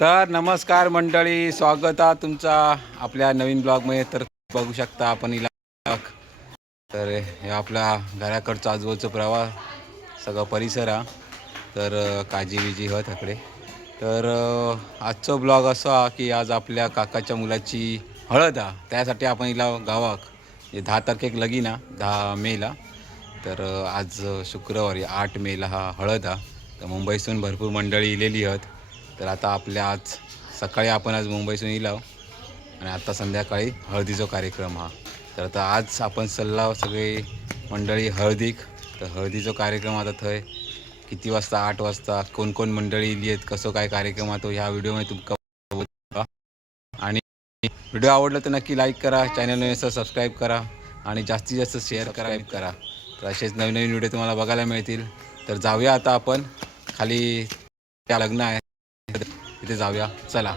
तर नमस्कार मंडळी, स्वागत आहे तुमचा आपल्या नवीन ब्लॉगमध्ये. तर बघू शकता आपण हिला. तर हे आपल्या घराकडचं आजूबाजूचा प्रवास सगळं परिसर हा. तर काजी विजी ह तिकडे. तर आजचा ब्लॉग असा की आज आपल्या काकाच्या मुलाची हळद हा, त्यासाठी आपण हिला गावाक 10 तारखेक लगीन हा, 10 मेला. तर आज शुक्रवारी 8 मेला हा हळद हा. तर मुंबईतून भरपूर मंडळी इलेली आहेत. तर आता आपल्या आज सकाळी आपण आज मुंबईतून इलाव आणि आता संध्याकाळी हळदीचा कार्यक्रम हा. तर आता आज आपण सल्लाव सगळे मंडळी हळदीक. तर हळदीचा कार्यक्रम आता थंय किती वाजता, 8 वाजता कोण कोण मंडळी इली आहेत, कसं काय कार्यक्रम आहे तो ह्या व्हिडिओमध्ये तुमका. आणि व्हिडिओ आवडला तर नक्की लाईक करा, चॅनलने सबस्क्राईब करा आणि जास्तीत जास्त शेअर करा. तर असेच नवीन नवीन व्हिडिओ तुम्हाला बघायला मिळतील. तर जाऊया आता आपण खाली, त्या लग्न आहे तिथे जाऊया, चला.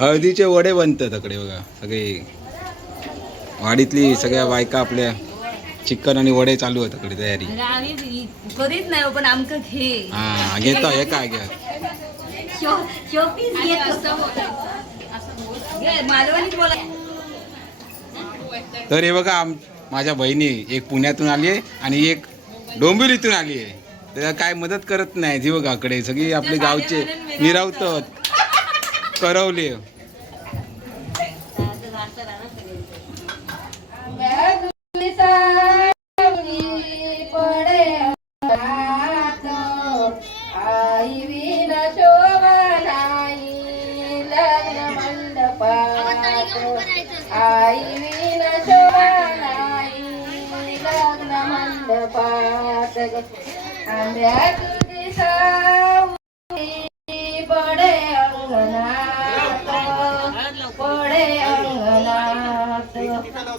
हळदीचे वडे बनतात तकडे बघा. सगळे वाडीतली सगळ्या बायका आपल्या चिकन आणि वडे चालू आहेत तकडे तयारी. करीत नाही पण आमका घे. हा घेतो हे काय घ्या. तर हे बघा माझ्या बहिणी एक पुण्यातून आली आहे आणि एक डोंबिवलीतून आली आहे. त्याला काय मदत करत नाही. जी बघा कडे सगळी आपले गावचे मिरवतात करवले.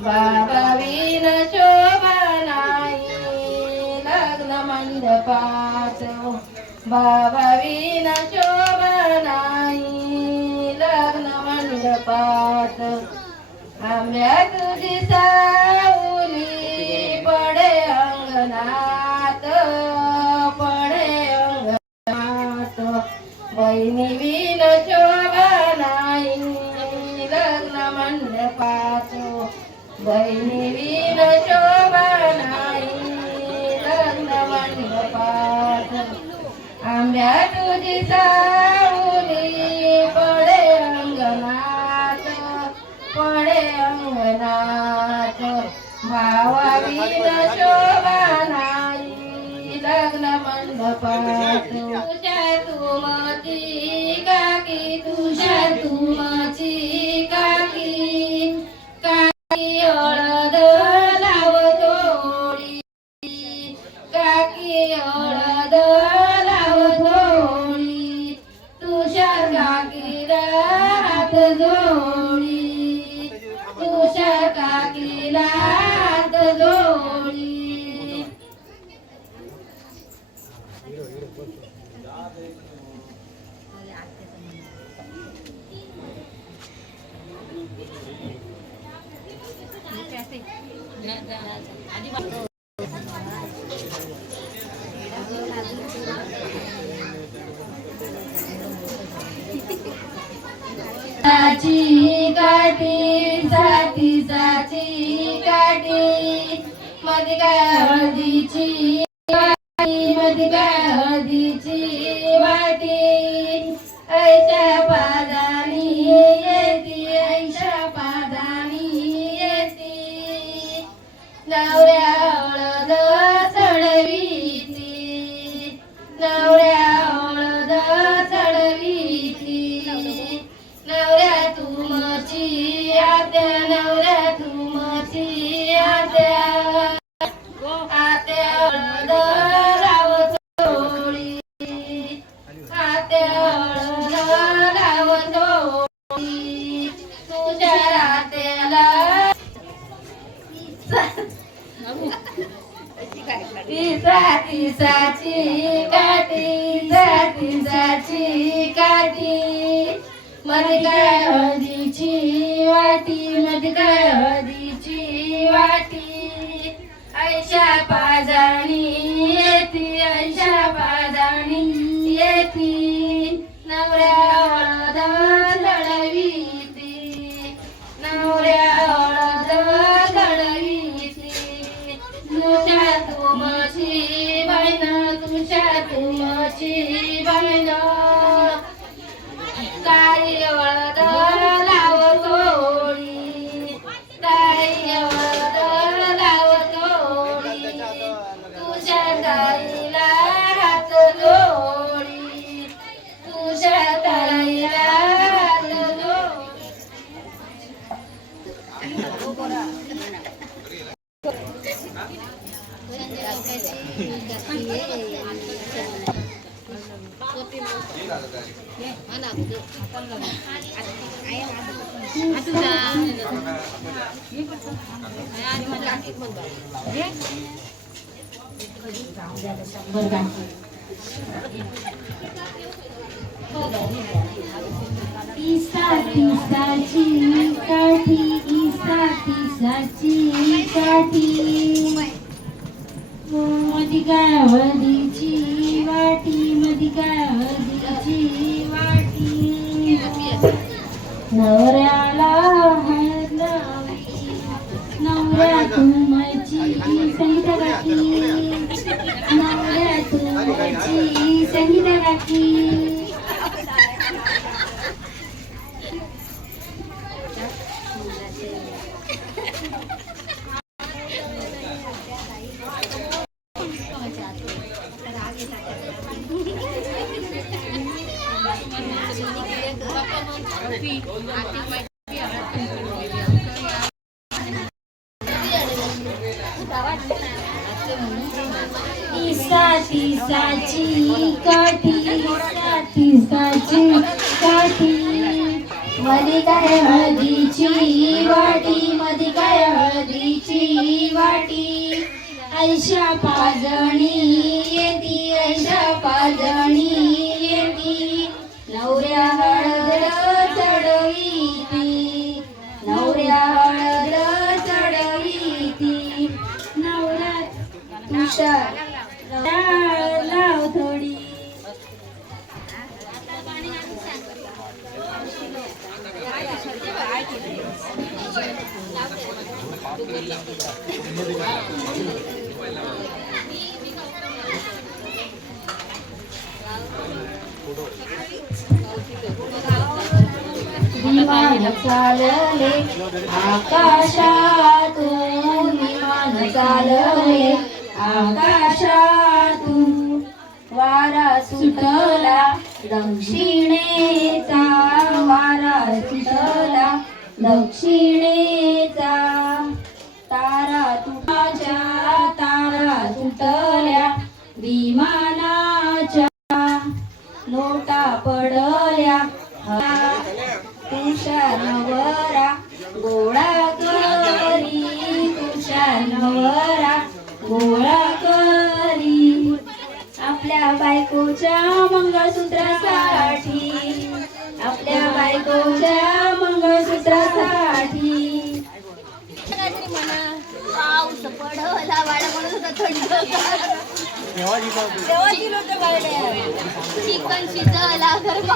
बाबा विन शोभा नाही लग्न मंडपात. बाबा विन शोभा नाही लग्न मंडपात. आंब्या तुझी सावली पडे विण शोभा नाही लग्न मंडपात आंब्या तुझी सावली पडे अंगणात भावा विण शोभा नाही लग्न मंडपात तुझ्या तुमची काकी तुझ्या तुमची काकी काकी हळद लावतोडी काकी हळद लावतोडी तुझ्या काकीला हात जोडी तुझ्या काकीला हात जोडी साची काठी साती साची काठी मध्ये काय हळदीची वाटी मध्ये काय हळदीची वाटी ऐशा पादानी येती ऐशा पादानी येती नवऱ्या हळद चढवीती नवऱ्या हळद चढवीती नवऱ्या तुमची आत्या नवऱ्या तुमची आत्या आत्या हळद लावतोडी आत्या हळद लावतोडी तुझ्या आत्याला तिसाची काठी तिसाची काठी मध्ये काय हळदीची वाटी मध्ये काय हळदीची वाटी ऐशा पाजाणी येती ऐशा पाजाणी येती नवऱ्या हळद चढवीती नवऱ्या हळद चढवीती तुझ्या तुमची बहीण तुझ्या तुमची बहीण काळी हळद लावतोडी काळी हळद लावतोडी तुझ्या ताईला हात जोडी तुझ्या ताईला हात जोडी तिसाची काठी तिसाची काठी मध्ये काय हळदीची वाटी मध्ये काय हळदीची वाटी नवऱ्याला हळद लावली नवऱ्या तुमची संगीता काकी नवऱ्या तुमची संगीता काकी तिसाची काठी तिसाची काठी मध्ये काय हळदीची वाटी मध्ये काय हळदीची वाटी ऐशा पाजणी येती ऐशा पाजणी येती नवऱ्या हळद चढवीती नवऱ्या हळद चढवीती नवऱ्या तुषा लाव थोडी विमान चालले आकाशातून, विमान चालले आकाशातून, वारा सुटला दक्षिणेचा, वारा सुटला दक्षिणेचा, तारा तुटल्या विमानाच्या, नोटा पडल्या तुषारवरा गोळा करी, तुषारवरा गोळा करी, आपल्या बायकोच्या मंगळसूत्रासाठी, आपल्या बायकोच्या मंगळसूत्रासाठी. पाऊस पडला वाडा म्हणत होता थंड चिकन शिजला गरमा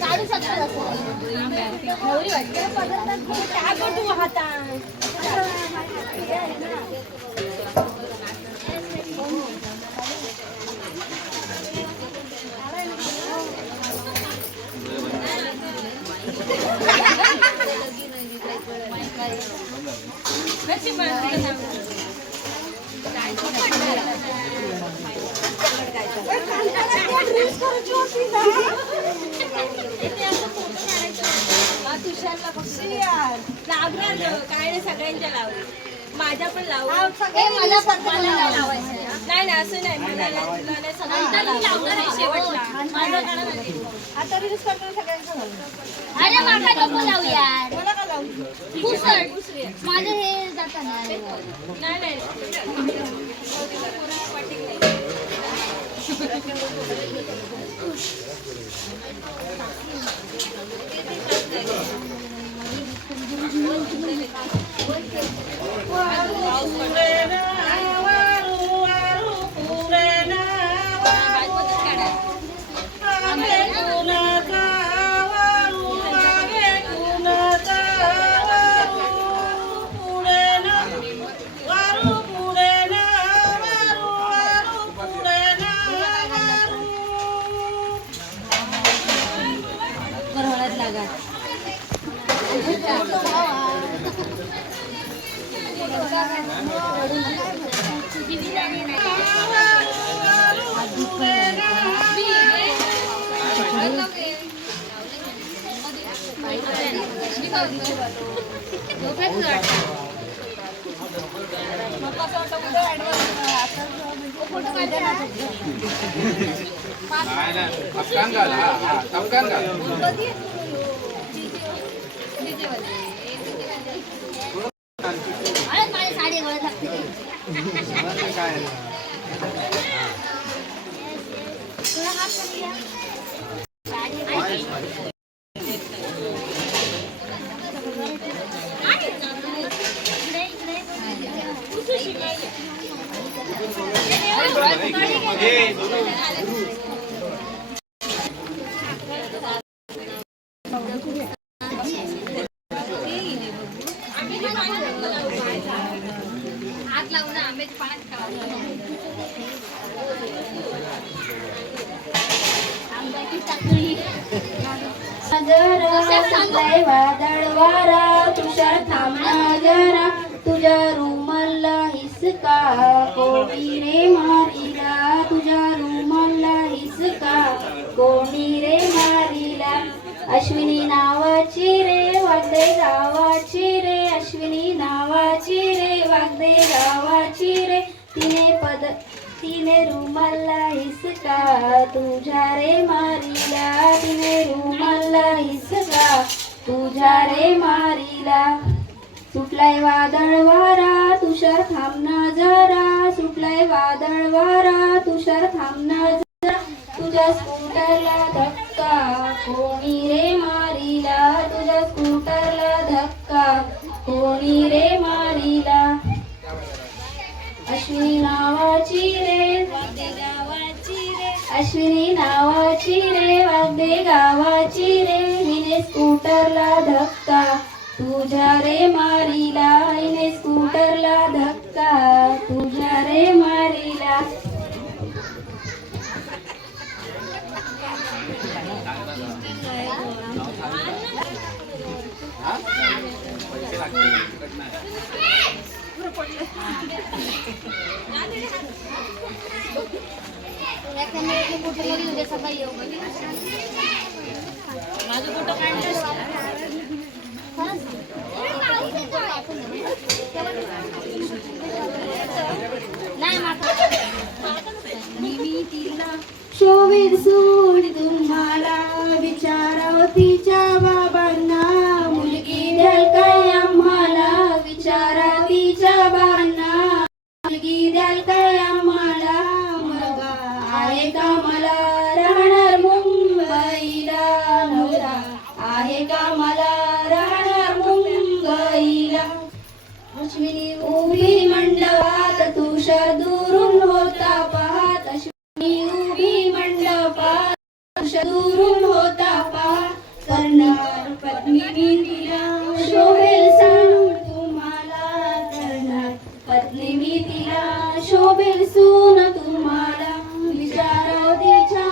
काढू शकतो काय नाही सगळ्यांच्या लावली माझ्या पण लावू मला फक्त मला लावायचं नाही नाही असं नाही मला शेवटला आता रिलीज करताना सगळ्यांचं अरे माका नको लावू यार माझं हे जाताना नाही नाही साडी गळत हात लावून आंब्याची पाण्यात आंब्याची टाकळी सुटलाय वादळ वारा, तुषार थांबला जरा, तुझ्या रुमाला हिसका कोणी रे मारिला, तुझ्या रुमाला हिसका कोणी रे मारिला. अश्विनी नावाची रे वागदे गावाची रे, अश्विनी नावाची रे वागदे गावाची रे, तिने रुमाला हिसका तुझ्या रे मारिला, तिने रुमाला हिसका तुझ्या रे मारिला. सुटलाय वादळ वारा, तुषार थांबना जरा, सुटलाय वादळ वारा, तुषार थांबना जरा, तुझ्या स्कूटरला धक्का कोणी रे मारिला, तुझ्या स्कूटरला धक्का कोणी रे मारिला. अश्विनी नावाची रे अश्विनी नावाची रे वागदे गावाची रे हिने स्कूटरला धक्का तुझ्या रे मारीला हिने स्कूटरला धक्का तुझ्या रे मारीला माझं फोटो काढलं शोभेत सूड तुम्हाला विचाराव तिच्या बाबांना मुलगी द्याल काय आम्हाला विचारा तिच्या बाबांना मुलगी द्याल काय आम्हाला मुलगा आहे का मला राहणार मुंबईला नवरा आहे का मला राहणार मुंबईला अश्विनी उभी मंडपात तुषार दुरून होता पाहत अश्विनी उभी मंडपात तुषार दुरून होता पाहत करणार पत्नी मी तिला शोभेल सून तुम्हाला करणार पत्नी मी तिला शोभेल सून तुम्हाला विचाराव तिच्या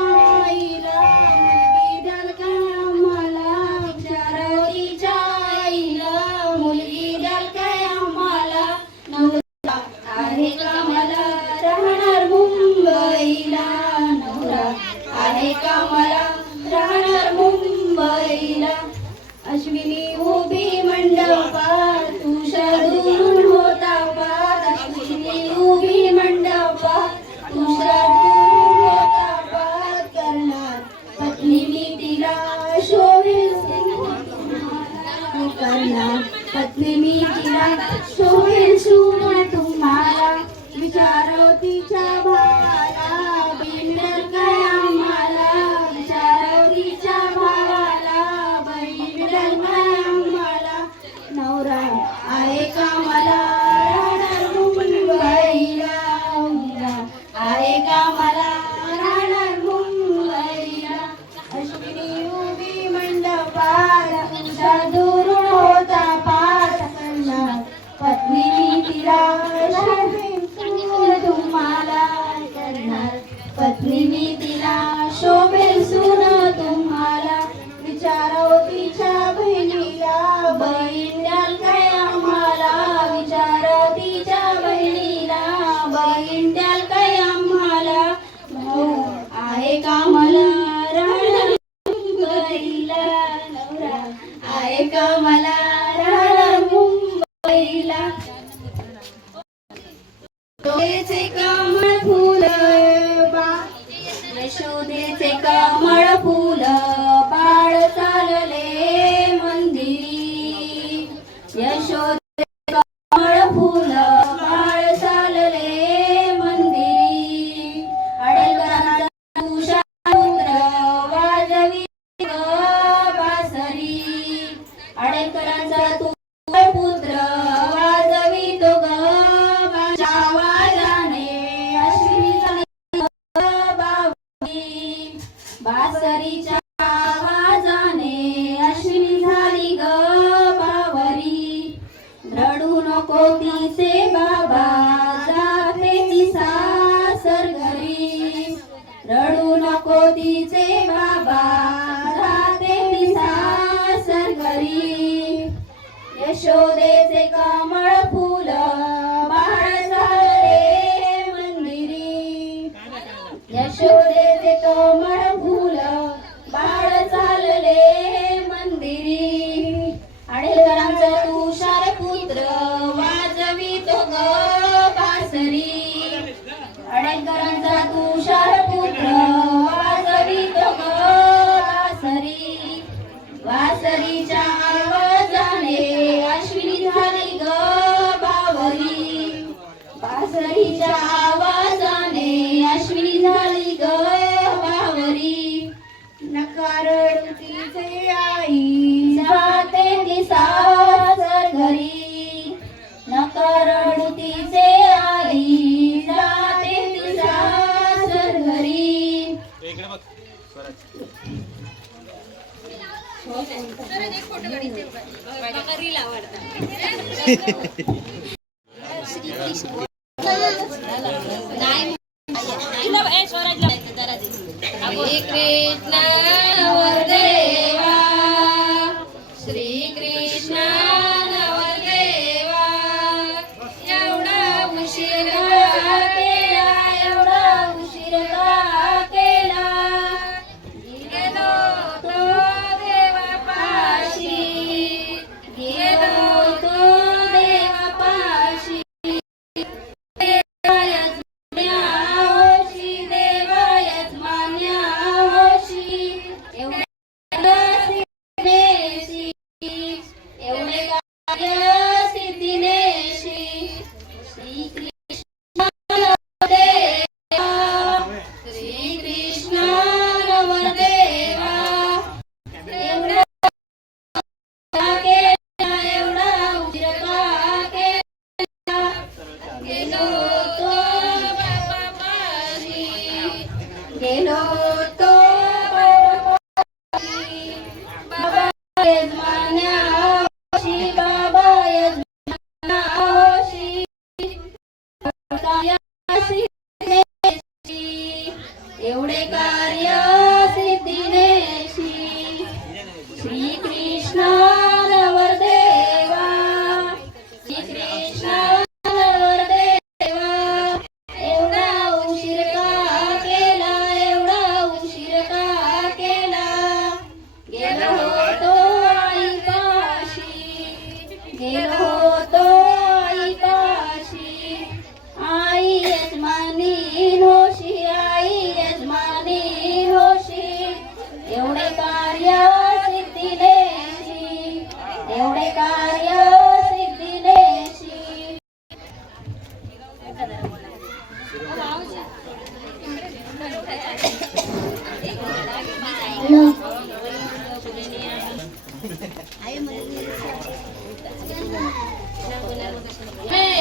आईला मुलगी द्याल का आम्हाला विचाराव तिच्या आईला मुलगी द्याल काय आम्हाला नवरा आहे का मला राहणार मुंबईला नवरा आहे का मला राहणार मुंबईला अश्विनी उभी मंडपात तुषार दुरून होता पाहत अश्विनी उभी मंडपात तुषार दुरून होता पाहत करणार पत्नी मी तिला शोभेल करणार पत्नी मी तिला शोभेल सून तुम्हाला विचारो तिच्या भावाला बिंडल काय आम्हाला विचारो तिच्या भावाला बिंडल काय आम्हाला नवरा आहे का मला राहणार मुंबईला नवरा आहे का मला राहणार मुंबईला अश्विनी उभी मंडपात तुषार दुरून होता पाठ करणार पत्नी मी तिला शोभेल सून तुम्हाला करणार पत्नी मी तिला शोभेल सून तुम्हाला विचाराव तिच्या बहिणीला बहीण द्याल काय आम्हाला विचाराव तिच्या बहिणीला बहीण द्याल काय आम्हाला भाऊ आहे का मला राहणार मुंबईला नवरा आहे का मला राहणार मुंबईला यशोदेचे कमळ फुल यशोदेचे कमळ फुल बाळ चालले मंदिरी यशोदेचे कमळ फुल बाळ चालले मंदिरी अडकरांचा तुषार पुत्र वाजवी बासरी अडकरांचा तुषार पुत्र वाजवी तो बासरीच्या आवाजाने अश्विनी झाली ग बावरी रडू नको तिचे बाबा जाते ती सासर घरी रडू नको तिचे बाबा जाते ती सासर घरी यशोदेचे कमळ फुल बाळ झाले मंदिरी यशोदेचे कमळ फुल बाळ चालले मंदिरी आडेकरांचा तुषार पुत्र वाजवी तो ग बासरी आडेकरांचा तुषार पुत्र वाजवी तो ग बासरी वासरीच्या आवाजाने अश्विनी झाली ग बावरी बासरीच्या आवाजाने अश्विनी झाली ग माका रील आवडतात. तिला स्वराजला जरा दे. श्री कृष्ण नवरदेवा श्री कृष्ण नवरदेवा एवढा उशीर का केला एवढा उशीर का केला गेलो तो देवापाशी गेलो तो देवापाशी गेलो तो बाबा यजमानाशी बाबा यजमानाशी एवढे कार्य सिद्धिनेशी श्री कृष्ण नवरदेवा श्री कृष्ण नवरदेवा एवढा उशीर का केला एवढा उशीर का केला गेलो तो आईपाशी गेलो तो आईपाशी आई यजमानी होशी आई यजमानी होशी एवढे कार्य सिद्धिनेशी एवढे कार्य सिद्धिनेशी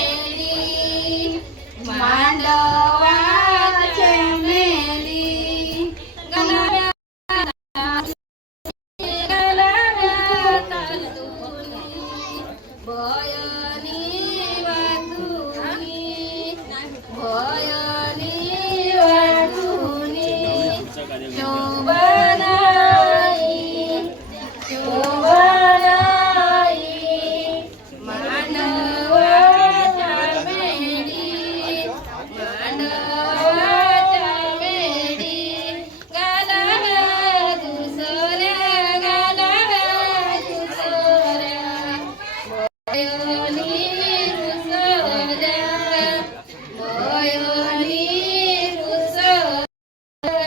मेली मांडवाच्या मेली भयनी वाटुनी शोभनाई शोभनाई मांडवाच्या मेली मांडवाच्या मेली गालाव्या दुसऱ्या गालाव्या दुसऱ्या भयनी रुसल्या भयनी रुसल्या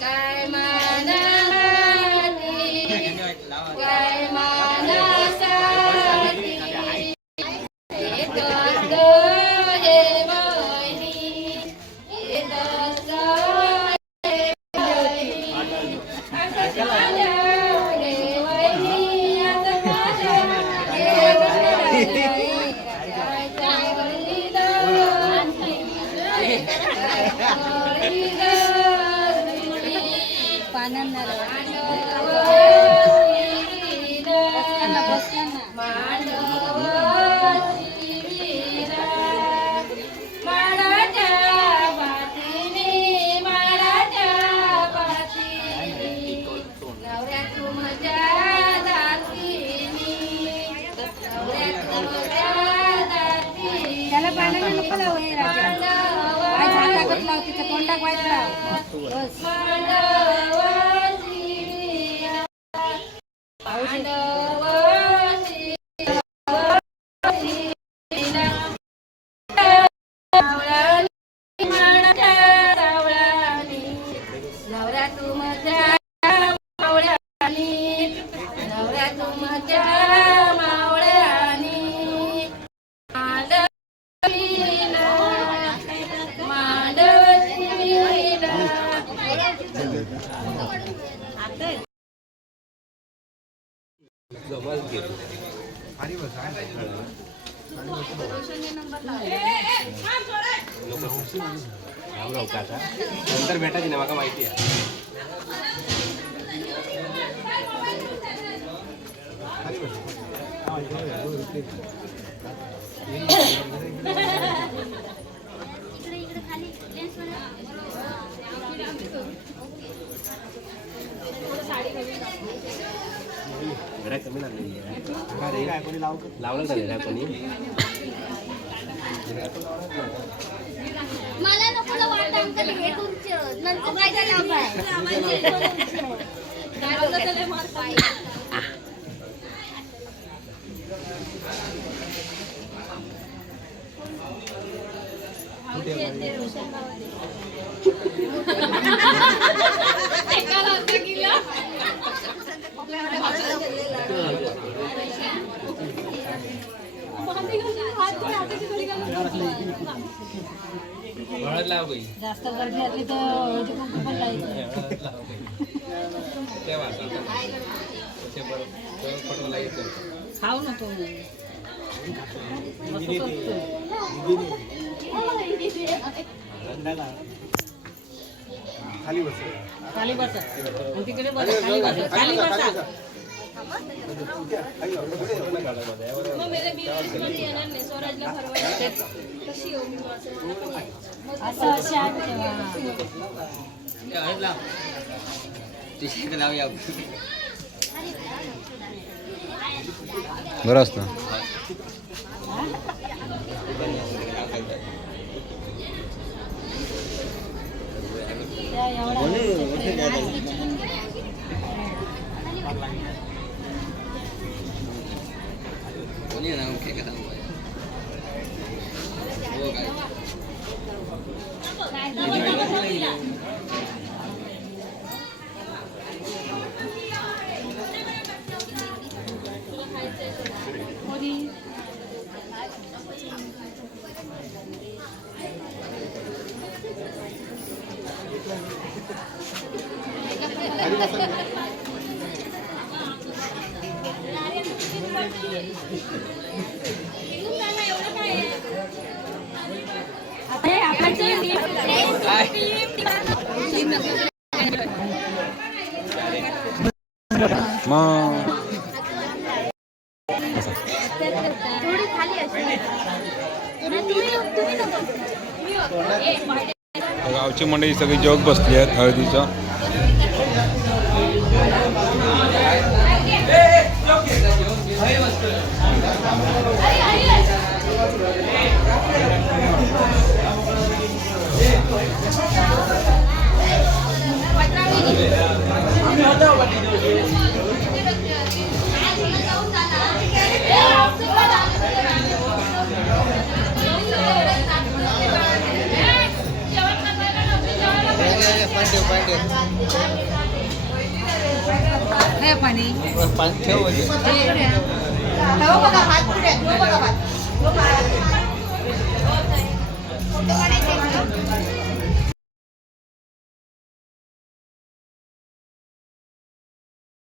काय मानासाठी काय मानासाठी येतच ग हे बहिणी येतच ग हे बहिणी असं माझ्या गे बहिणी असं माझ्या गे बहिणी काय बहिणीला त्याला पाण्याने नको लावू हे राजा काय झाडाकच लाव तिचं तोंडाक वाईट लाव बस नवरा तुमच्या मावळ्यानी नवरा तुमच्या मावळ्यानी मांडवीला मांडवीला नंतर भेटायची ना माका माहिती आहे इकडे इकडे खाली लेन्स मला नको वाटत अंकल हे तुमचं नंतर काय लाभ आहे जास्त गर्दी असली तर हळदी कुंकू पण लावायचं. खाऊ नको खाली बस. खाली बसा आणि तिकडे बसा खाली बसा खाली बसा मग मेरे मी मध्ये येणार नाही स्वराजला फरवायला कशी येऊ मी असं मला पण यायचं. असं शांत ठेवा. बरं असतं. त्या एवढा मग थोडी खाली अशी तुम्ही नको गावची मंडळी सगळी जग बसली आहेत हळदीचं. पाणी फोटो काढायचे